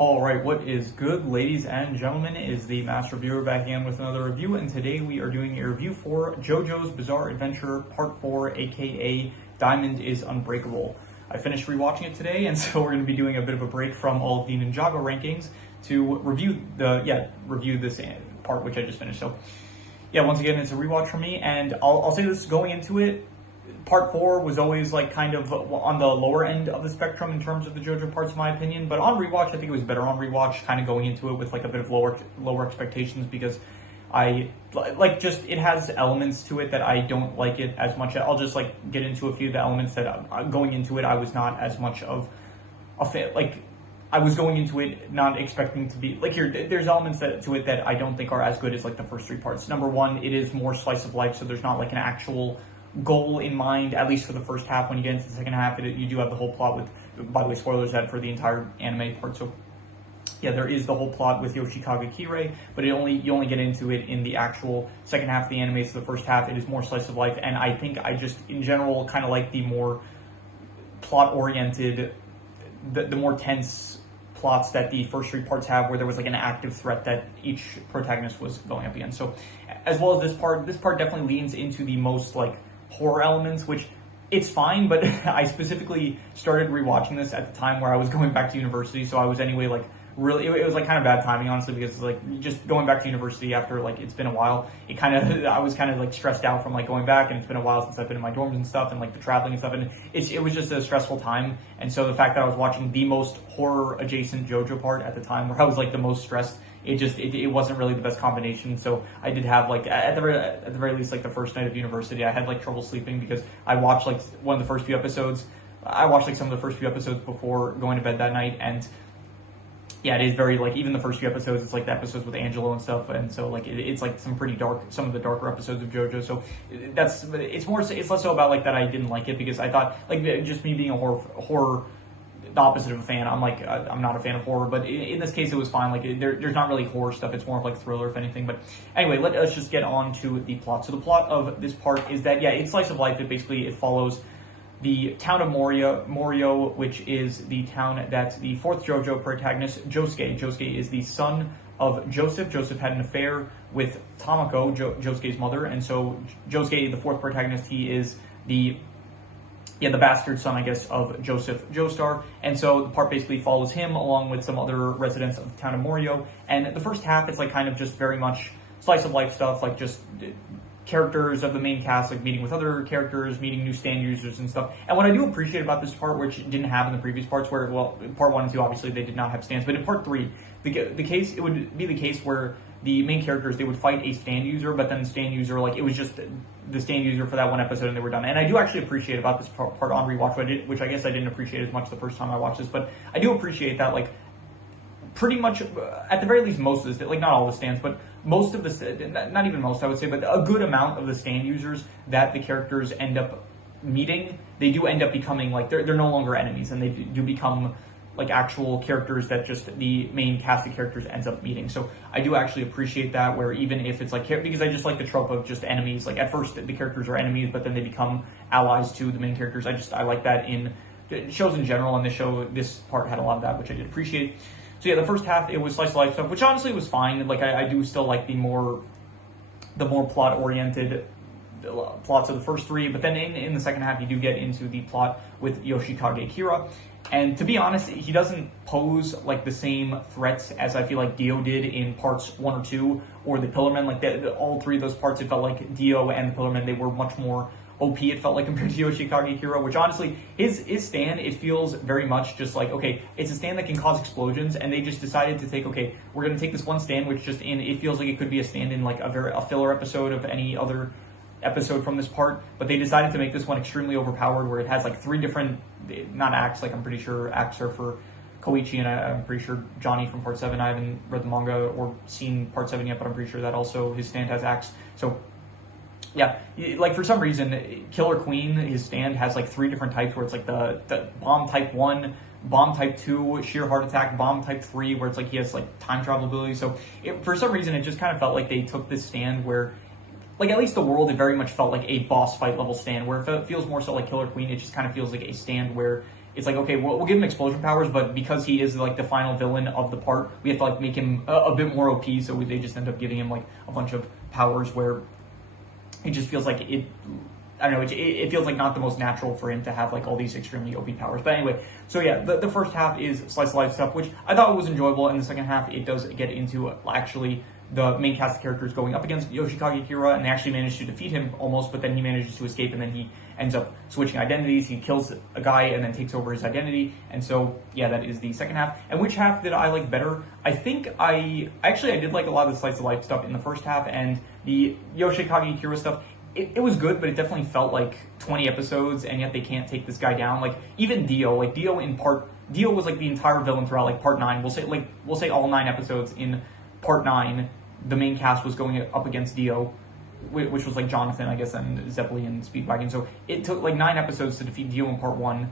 Alright, what is good, ladies and gentlemen, is the Master Reviewer back again with another review, and today we are doing a review for JoJo's Bizarre Adventure Part 4, aka Diamond is Unbreakable. I finished rewatching it today, and so we're going to be doing a bit of a break from all of the Ninjago rankings to review this part, which I just finished. So, yeah, once again, it's a rewatch for me, and I'll say this going into it. Part 4 was always like kind of on the lower end of the spectrum in terms of the JoJo parts, in my opinion. But on rewatch, I think it was better on rewatch, kind of going into it with like a bit of lower expectations, because it has elements to it that I don't like it as much. I'll just like get into a few of the elements that going into it I was not as much of a fan. Like, I was going into it not expecting to be like there's elements to it that I don't think are as good as like the first three parts. Number one, it is more slice of life, so there's not like an actual goal in mind, at least for the first half. When you get into the second half, you do have the whole plot with, by the way, spoilers that for the entire anime part. So yeah, there is the whole plot with Yoshikage Kirei, but you only get into it in the actual second half of the anime. So the first half, it is more slice of life, and I think I just in general kind of like the more plot oriented, the more tense plots that the first three parts have, where there was like an active threat that each protagonist was going up against. So as well as this part definitely leans into the most like horror elements, which it's fine, but I specifically started rewatching this at the time where I was going back to university, so I was anyway like really, it was like kind of bad timing, honestly, because like just going back to university after like it's been a while, I was kind of like stressed out from like going back, and it's been a while since I've been in my dorms and stuff, and like the traveling and stuff, and it was just a stressful time. And so the fact that I was watching the most horror adjacent JoJo part at the time, where I was like the most stressed, it wasn't really the best combination. So I did have like at the very least, like the first night of university, I had like trouble sleeping because I watched like one of the first few episodes. I watched like some of the first few episodes before going to bed that night, and yeah, it is very like, even the first few episodes, it's like the episodes with Angelo and stuff, and so like it's like some of the darker episodes of JoJo. So it's less so about like that I didn't like it, because I thought like just me being a horror the opposite of a fan. I'm not a fan of horror, but in this case it was fine. Like there's not really horror stuff. It's more of like thriller, if anything. But anyway, let's just get on to the plot. So the plot of this part is that, yeah, it's slice of life. It follows the town of Morio, which is the town that the fourth JoJo protagonist, Josuke is the son of Joseph. Joseph had an affair with Tamako, Josuke's mother, and so Josuke, the fourth protagonist, he is the bastard son, I guess, of Joseph Joestar. And so the part basically follows him along with some other residents of the town of Morio. And the first half, it's like kind of just very much slice of life stuff, like just characters of the main cast, like meeting with other characters, meeting new stand users and stuff. And what I do appreciate about this part, which didn't have in the previous parts, where, well, in part 1 and 2, obviously they did not have stands, but in part 3, it would be the case where the main characters, they would fight a stand user, but then the stand user, like, it was just the stand user for that one episode and they were done. And I do actually appreciate about this part on rewatch, which I guess I didn't appreciate as much the first time I watched this, but I do appreciate that, like, pretty much, at the very least, most of the, like, not all the stands, but most of the, not even most, I would say, but a good amount of the stand users that the characters end up meeting, they do end up becoming, like, they're no longer enemies, and they do become like actual characters that just the main cast of characters ends up meeting. So I do actually appreciate that, where even if it's like, because I just like the trope of just enemies, like at first the characters are enemies, but then they become allies to the main characters. I like that in shows in general, and this part had a lot of that, which I did appreciate. So yeah, the first half, it was slice of life stuff, which honestly was fine. Like I do still like the more plot oriented plots of the first three, but then in the second half you do get into the plot with Yoshikage Kira. And to be honest, he doesn't pose like the same threats as I feel like Dio did in parts 1 or 2, or the Pillarmen. Like all three of those parts, it felt like Dio and the Pillarmen, they were much more OP, it felt like, compared to Yoshikage Kira, which honestly, his stand, it feels very much just like, okay, it's a stand that can cause explosions, and they just decided to take, okay, we're going to take this one stand, which just it feels like it could be a stand in like a filler episode of any other episode from this part, but they decided to make this one extremely overpowered, where it has like 3 different, not acts, like I'm pretty sure acts are for Koichi, and I'm pretty sure Johnny from part 7, I haven't read the manga or seen part 7 yet, but I'm pretty sure that also his stand has acts. So yeah, like for some reason, Killer Queen, his stand has like 3 different types, where it's like the bomb type 1, bomb type 2, sheer heart attack, bomb type 3, where it's like he has like time travel ability. So for some reason, it just kind of felt like they took this stand where, like, at least the world, it very much felt like a boss fight level stand, where it feels more so like Killer Queen. It just kind of feels like a stand where it's like, okay, we'll give him explosion powers, but because he is like the final villain of the part, we have to like make him a bit more OP. So they just end up giving him like a bunch of powers where it just feels like it. I don't know. It feels like not the most natural for him to have like all these extremely OP powers. But anyway, so yeah, the first half is slice of life stuff, which I thought was enjoyable, and the second half it does get into actually the main cast of characters going up against Yoshikage Kira, and they actually manage to defeat him almost, but then he manages to escape, and then he ends up switching identities. He kills a guy and then takes over his identity, and so yeah, that is the second half. And which half did I like better? I think I did like a lot of the slice of life stuff in the first half, and the Yoshikage Kira stuff. It was good, but it definitely felt like 20 episodes, and yet they can't take this guy down. Like even Dio was like the entire villain throughout like part 9. We'll say all 9 episodes in part 9. The main cast was going up against Dio, which was like Jonathan, I guess, and Zeppeli and Speedwagon. So it took like 9 episodes to defeat Dio in part 1,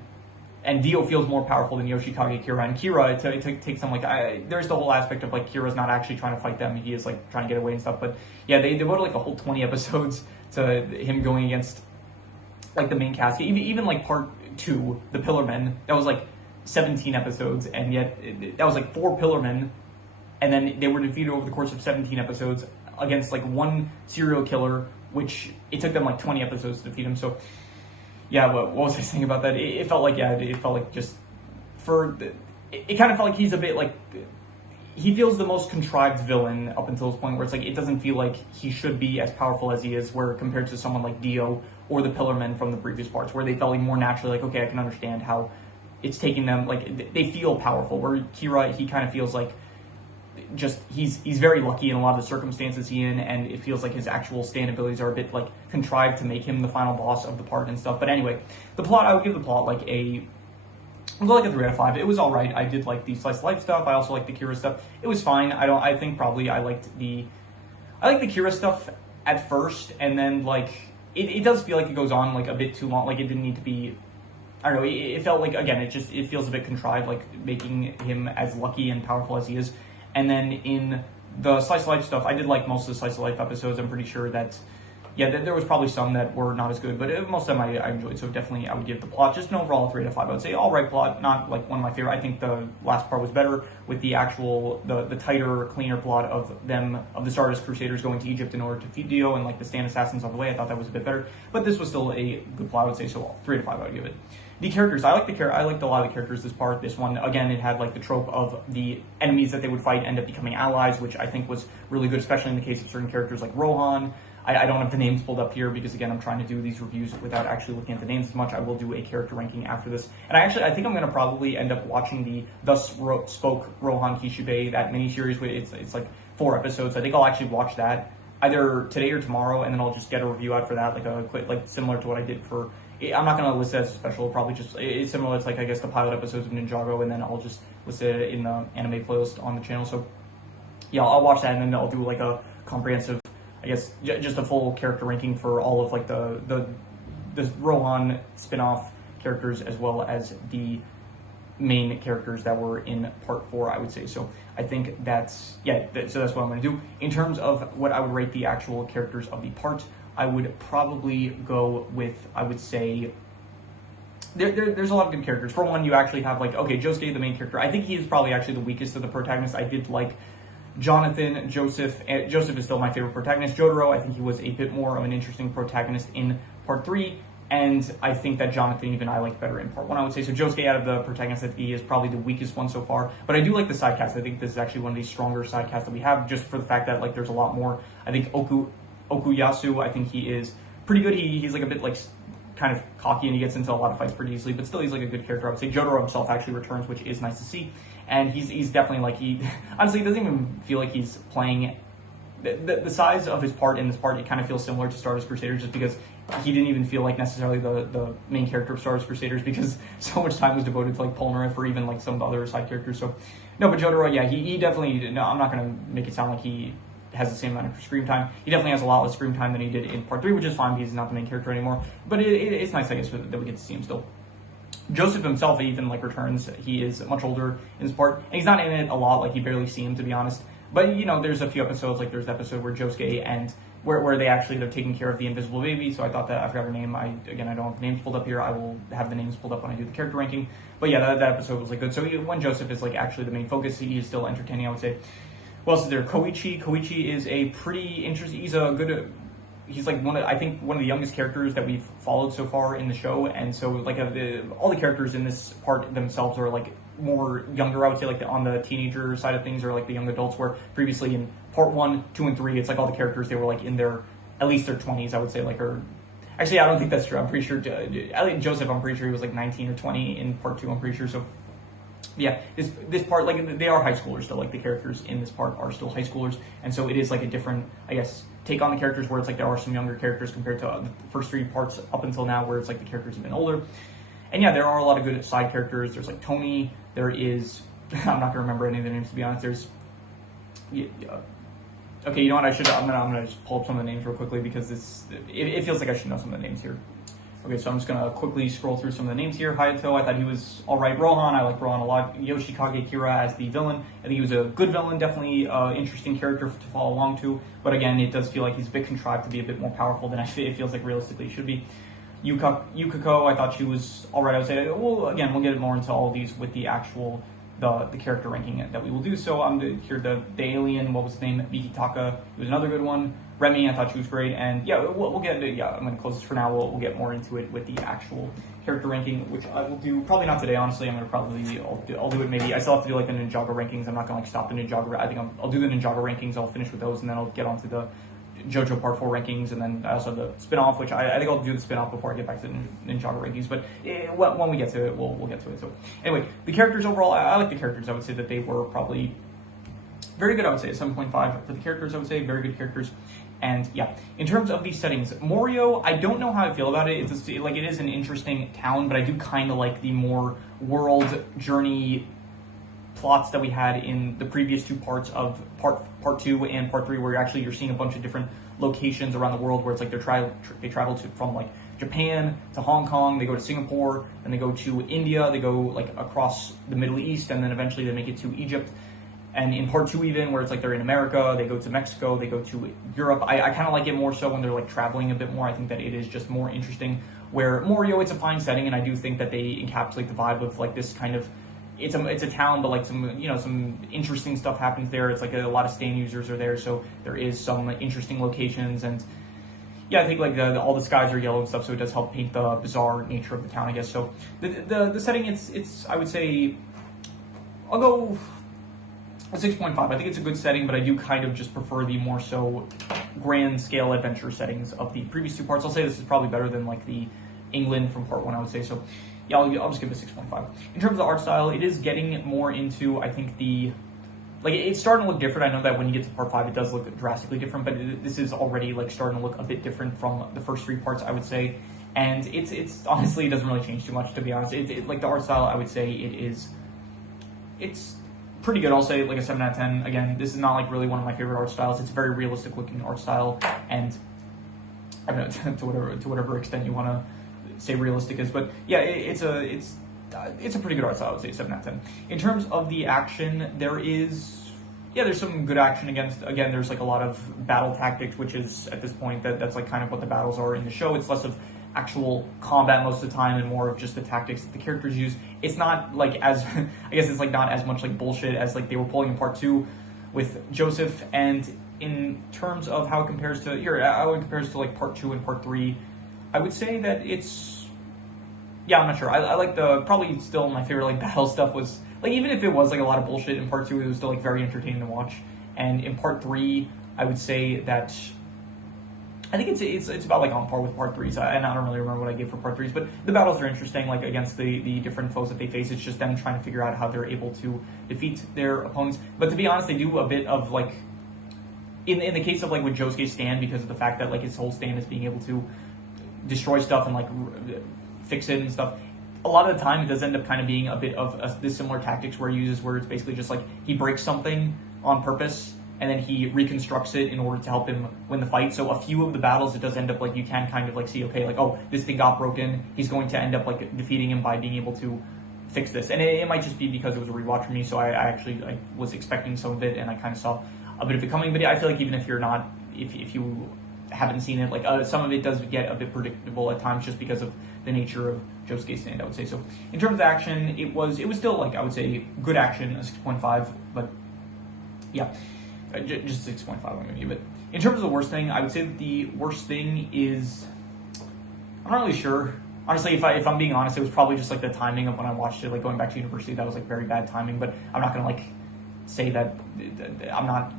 and Dio feels more powerful than Yoshikage Kira. And Kira, it takes some like there's the whole aspect of like Kira's not actually trying to fight them; he is like trying to get away and stuff. But yeah, they devoted like a whole 20 episodes to him going against like the main cast. Even like part 2, the Pillarmen, that was like 17 episodes, and yet that was like 4 Pillarmen. And then they were defeated over the course of 17 episodes against like one serial killer, which it took them like 20 episodes to defeat him. So yeah, what was I saying about that? It felt like just it kind of felt like he's a bit like, he feels the most contrived villain up until this point where it's like, it doesn't feel like he should be as powerful as he is, where compared to someone like Dio or the Pillarmen from the previous parts, where they felt like more naturally like, okay, I can understand how it's taking them, like they feel powerful, where Kira, he kind of feels like, just he's very lucky in a lot of the circumstances he's in, and it feels like his actual stand abilities are a bit like contrived to make him the final boss of the part and stuff. But anyway, the plot, I would give the plot like a 3 out of 5. It was all right. I did like the slice of life stuff. I also liked the Kira stuff. It was fine. I think probably I liked the Kira stuff at first, and then like it does feel like it goes on like a bit too long. Like it didn't need to be. I don't know. It felt like, again, it feels a bit contrived, like making him as lucky and powerful as he is. And then in the slice of life stuff, I did like most of the slice of life episodes. I'm pretty sure that, yeah, there was probably some that were not as good, but most of them I enjoyed. So definitely I would give the plot just an overall 3 out of 5. I would say all right plot, not like one of my favorite. I think the last part was better with the actual, the tighter, cleaner plot of the Stardust Crusaders going to Egypt in order to defeat Dio and like the Stand Assassins on the way. I thought that was a bit better, but this was still a good plot, I would say. So 3 out of 5 I would give it. The characters, I liked a lot of the characters this one. Again, it had like the trope of the enemies that they would fight end up becoming allies, which I think was really good, especially in the case of certain characters like Rohan. I don't have the names pulled up here because, again, I'm trying to do these reviews without actually looking at the names as much. I will do a character ranking after this. And I think I'm going to probably end up watching the Thus Spoke Rohan Kishibe, that miniseries. It's like 4 episodes. I think I'll actually watch that either today or tomorrow, and then I'll just get a review out for that, like a quick, like similar to what I did for. I'm not going to list it as a special. It'll probably just, it's similar. It's like, I guess, the pilot episodes of Ninjago, and then I'll just list it in the anime playlist on the channel. So yeah, I'll watch that, and then I'll do like a comprehensive, I guess, just a full character ranking for all of like the Rohan spin-off characters, as well as the main characters that were in part 4, I would say. So I think so that's what I'm going to do. In terms of what I would rate the actual characters of the part, I would probably go with, I would say, there's a lot of good characters. For one, you actually have like, okay, Josuke, the main character. I think he is probably actually the weakest of the protagonists. I did like Jonathan, Joseph. Joseph is still my favorite protagonist. Jotaro, I think he was a bit more of an interesting protagonist in part 3. And I think that Jonathan, even I liked better in part 1, I would say. So Josuke, out of the protagonists, that he is probably the weakest one so far. But I do like the side cast. I think this is actually one of the stronger side casts that we have, just for the fact that like there's a lot more. I think Okuyasu, I think he is pretty good. He's like a bit like kind of cocky, and he gets into a lot of fights pretty easily, but still he's like a good character. I would say Jotaro himself actually returns, which is nice to see. And he's definitely like, he honestly doesn't even feel like he's playing the size of his part in this part. It kind of feels similar to Stardust Crusaders, just because he didn't even feel like necessarily the main character of Stardust Crusaders, because so much time was devoted to like Polnareff or even like some of the other side characters. So no, but Jotaro, yeah, he definitely, no, I'm not going to make it sound like he has the same amount of screen time. He definitely has a lot less screen time than he did in part 3, which is fine because he's not the main character anymore. But it's nice, I guess, that we get to see him still. Joseph himself even like returns. He is much older in this part, and he's not in it a lot. Like, you barely see him, to be honest. But, you know, there's a few episodes, like there's the episode where Josuke and where they're taking care of the invisible baby. So I thought that, I forgot her name. I don't have the names pulled up here. I will have the names pulled up when I do the character ranking. But yeah, that episode was like good. So when Joseph is like actually the main focus, he is still entertaining, I would say. What else is there? Koichi. Koichi is a pretty interesting. He's like one of the youngest characters that we've followed so far in the show, and so like all the characters in this part themselves are like more younger, I would say, like on the teenager side of things, or like the young adults, where previously in part 1, 2, and 3, it's like all the characters, they were like in at least their 20s, I would say, like, or actually I don't think that's true. I'm pretty sure Joseph, I'm pretty sure he was like 19 or 20 in part 2, I'm pretty sure. So yeah, this part, like, they are high schoolers still, like the characters in this part are still high schoolers, and so it is like a different, I guess, take on the characters, where it's like there are some younger characters compared to the first 3 parts up until now, where it's like the characters have been older. And yeah, there are a lot of good side characters. There's like Tony, there is, I'm not gonna remember any of the names, to be honest. There's, okay, you know what, I'm gonna just pull up some of the names real quickly, because it feels like I should know some of the names here. Okay, so I'm just gonna quickly scroll through some of the names here. Hayato, I thought he was alright. Rohan, I like Rohan a lot. Yoshikage Kira as the villain. I think he was a good villain, definitely interesting character to follow along to. But again, it does feel like he's a bit contrived to be a bit more powerful than it feels like realistically he should be. Yukiko, I thought she was alright, I would say. Well, again, we'll get more into all of these with the actual, the character ranking that we will do. So I'm here, the alien, what was his name? Mikitaka, he was another good one. Remy, I thought she was great, and yeah, we'll get into, yeah, I'm going to close this for now. We'll get more into it with the actual character ranking, which I will do, probably not today, honestly. I'm going to probably, I'll do it maybe, I still have to do like the Ninjago rankings. I'm not going to like stop the Ninjago, I think I'll do the Ninjago rankings, I'll finish with those, and then I'll get onto the Jojo Part 4 rankings, and then I also have the spin-off, which I think I'll do the spin-off before I get back to the Ninjago rankings, but when we get to it, we'll get to it. So anyway, the characters overall, I like the characters. I would say that they were probably very good, I would say, 7.5 for the characters, I would say, very good characters. And yeah, in terms of these settings, Morio, I don't know how I feel about it. It's like, it is an interesting town, but I do kind of like the more world journey plots that we had in the previous 2 parts of part 2 and part 3, where you're seeing a bunch of different locations around the world, where it's like they travel from like Japan to Hong Kong, they go to Singapore, and they go to India, they go like across the Middle East, and then eventually they make it to Egypt. And in part 2 even, where it's like they're in America, they go to Mexico, they go to Europe. I kind of like it more so when they're like traveling a bit more. I think that it is just more interesting. Where Morio, it's a fine setting, and I do think that they encapsulate the vibe of like this kind of, it's a town, but like some interesting stuff happens there. It's like a lot of Stan users are there, so there is some interesting locations, and yeah, I think like all the skies are yellow and stuff, so it does help paint the bizarre nature of the town, I guess. So the setting, it's I would say, I'll go a 6.5. I think it's a good setting, but I do kind of just prefer the more so grand scale adventure settings of the previous 2 parts. I'll say this is probably better than like the England from part 1, I would say. So yeah, I'll just give it a 6.5. In terms of the art style, it is getting more into, I think, it's starting to look different. I know that when you get to part 5, it does look drastically different, but this is already like starting to look a bit different from the first 3 parts, I would say. And it's honestly, it doesn't really change too much, to be honest. Like the art style, I would say it's pretty good. I'll say like a 7 out of 10. Again, this is not like really one of my favorite art styles. It's a very realistic looking art style, and I don't know, to whatever extent you want to say realistic is, but yeah, it's a pretty good art style. I would say 7 out of 10. In terms of the action, there's some good action again, there's like a lot of battle tactics, which is at this point that's like kind of what the battles are in the show. It's less of actual combat most of the time and more of just the tactics that the characters use. It's not like as I guess it's like not as much like bullshit as like they were pulling in part 2 with Joseph. And in terms of how it compares to how it compares to like part 2 and part 3, I would say that it's, yeah, I'm not sure. I like probably still my favorite like battle stuff was like, even if it was like a lot of bullshit in part 2, it was still like very entertaining to watch. And in part 3, I would say that I think it's about like on par with part 3s, and I don't really remember what I gave for part 3s, but the battles are interesting, like against the different foes that they face. It's just them trying to figure out how they're able to defeat their opponents. But to be honest, they do a bit of like, in the case of like with Josuke's stand, because of the fact that like his whole stand is being able to destroy stuff and like fix it and stuff, a lot of the time it does end up kind of being a bit of this similar tactics where he uses, where it's basically just like he breaks something on purpose and then he reconstructs it in order to help him win the fight. So a few of the battles, it does end up like you can kind of like see, okay, like, oh, this thing got broken, he's going to end up like defeating him by being able to fix this. And it might just be because it was a rewatch for me, so I was expecting some of it and I kind of saw a bit of it coming. But yeah, I feel like even if you're not, if you haven't seen it. Like some of it does get a bit predictable at times just because of the nature of Josuke's stand, I would say. So in terms of action, it was still like, I would say, good action, a 6.5, but yeah, just 6.5 I'm gonna give it. In terms of the worst thing, I would say that the worst thing is, I'm not really sure. Honestly, if I'm being honest, it was probably just like the timing of when I watched it, like going back to university, that was like very bad timing, but I'm not gonna like say that, I'm not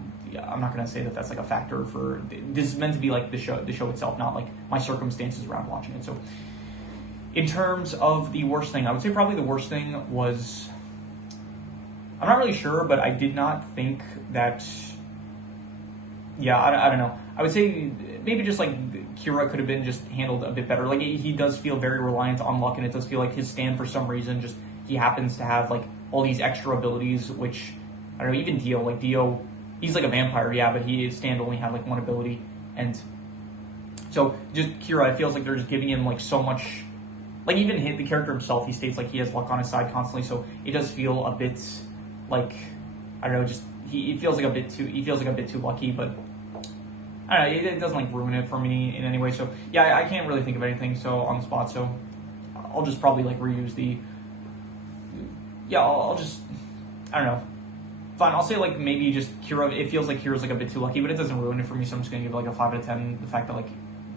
gonna say that that's like a factor for, this is meant to be like the show itself, not like my circumstances around watching it. So in terms of the worst thing, I would say probably the worst thing was, I'm not really sure, but I did not think that, yeah, I don't know. I would say maybe just like Kira could have been just handled a bit better. Like he does feel very reliant on luck, and it does feel like his stand for some reason just, he happens to have like all these extra abilities, which, I don't know, even Dio, he's like a vampire, yeah, but his stand only had like one ability. And so just Kira, it feels like they're just giving him like so much, like even the character himself, he states like he has luck on his side constantly, so it does feel a bit like, I don't know, just he feels like a bit too lucky, but I don't know, it doesn't like ruin it for me in any way. So yeah, I can't really think of anything so on the spot, so I'll just probably like reuse I'll just, I don't know. Fine, I'll say like maybe just Kira, it feels like Kira's like a bit too lucky, but it doesn't ruin it for me, so I'm just gonna give it like a 5 out of 10. The fact that like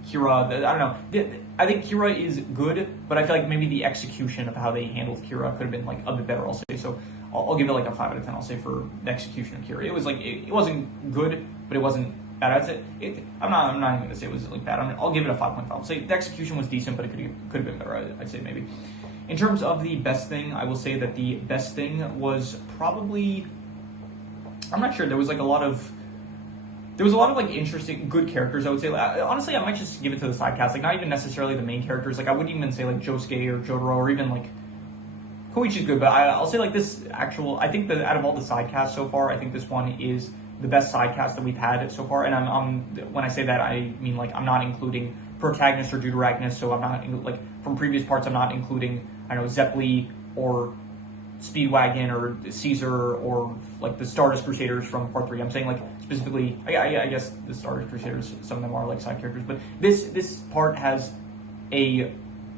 Kira, I don't know, I think Kira is good, but I feel like maybe the execution of how they handled Kira could have been like a bit better, I'll say. So I'll give it like a 5 out of 10, I'll say, for the execution of Kira. It was like, it wasn't good, but it wasn't bad. I'd say, I'm not even gonna say it was like bad. I'll give it a 5.5. I'll say the execution was decent, but it could have been better, I'd say maybe. In terms of the best thing, I will say that the best thing was probably, I'm not sure, there was a lot of like interesting, good characters, I would say. Honestly, I might just give it to the side cast, like not even necessarily the main characters. Like I wouldn't even say like Josuke or Jojo or even like Koichi's good, but I'll say like this actual, I think that out of all the side casts so far, I think this one is the best side cast that we've had so far. And when I say that, I mean like I'm not including protagonist or deuteragonist, so I'm not like from previous parts, I'm not including, I don't know, Zeppeli or Speedwagon or Caesar or like the Stardust Crusaders from part 3. I'm saying like specifically, I guess the Stardust Crusaders, some of them are like side characters, but this part has a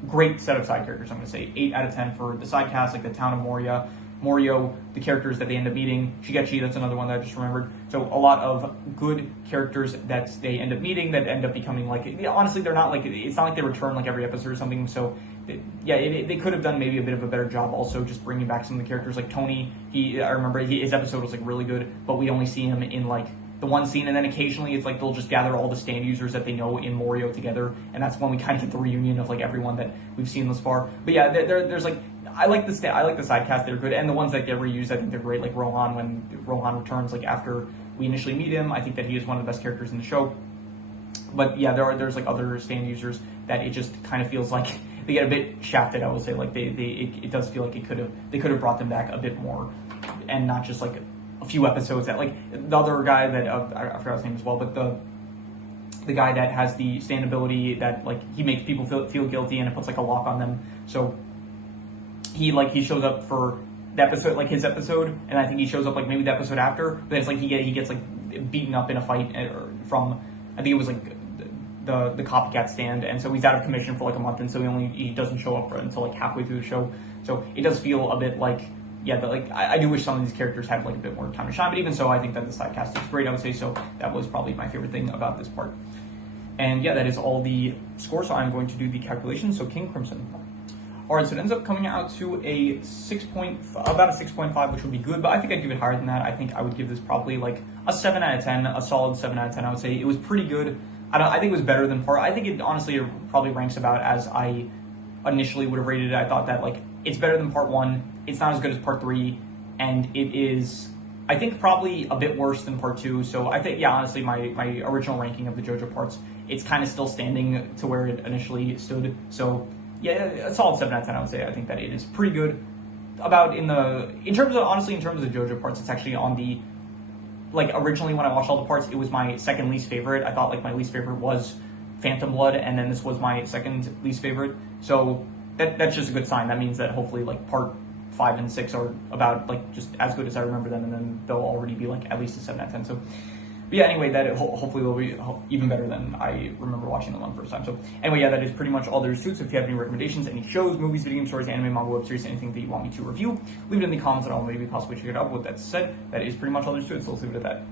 great set of side characters. I'm going to say 8 out of 10 for the side cast, like the town of Morio, the characters that they end up meeting, Shigechi, that's another one that I just remembered. So a lot of good characters that they end up meeting, that end up becoming like, honestly, they're not like, it's not like they return like every episode or something. So yeah, they could have done maybe a bit of a better job also just bringing back some of the characters. Like Tony, I remember his episode was like really good, but we only see him in like the one scene, and then occasionally it's like they'll just gather all the stand users that they know in Morio together, and that's when we kind of get the reunion of like everyone that we've seen thus far. But yeah, there's like, I like the side cast, they're good, and the ones that get reused, I think they're great. Like Rohan, when Rohan returns, like after we initially meet him, I think that he is one of the best characters in the show. But yeah, there's like other stand users that it just kind of feels like they get a bit shafted, I will say. Like it does feel like they could have brought them back a bit more, and not just like a few episodes. That like the other guy that I forgot his name as well, but the guy that has the stand ability that like he makes people feel guilty and it puts like a lock on them. So he shows up for the episode, like his episode, and I think he shows up like maybe the episode after. But it's like he gets like beaten up in a fight from, I think it was like the copycat stand, and so he's out of commission for like a month, and so he doesn't show up until like halfway through the show. So it does feel a bit like, yeah, like I do wish some of these characters had like a bit more time to shine, but even so, I think that the side cast is great, I would say. So that was probably my favorite thing about this part. And yeah, that is all the score, so I'm going to do the calculations. So King Crimson. Alright, so it ends up coming out to about a 6.5, which would be good, but I think I'd give it higher than that. I think I would give this probably like a 7 out of 10, a solid 7 out of 10, I would say. It was pretty good. I think it was better than part. I think it honestly probably ranks about as I initially would have rated it. I thought that like it's better than part 1. It's not as good as part 3, and it is, I think, probably a bit worse than part 2. So I think, yeah, honestly, my original ranking of the Jojo parts, it's kind of still standing to where it initially stood. So yeah, a solid 7 out of 10, I would say. I think that it is pretty good. In terms of the Jojo parts, it's actually on the, like, originally when I watched all the parts, it was my second least favorite. I thought like my least favorite was Phantom Blood, and then this was my second least favorite. So that's just a good sign. That means that hopefully like part 5 and 6 are about like just as good as I remember them, and then they'll already be like at least a 7 out of 10. So But yeah, anyway, that hopefully will be even better than I remember watching them on the first time. So anyway, yeah, that is pretty much all there is to it. So if you have any recommendations, any shows, movies, video game stories, anime, manga, web series, anything that you want me to review, leave it in the comments and I'll maybe possibly check it out. With that said, that is pretty much all there is to it. So let's leave it at that.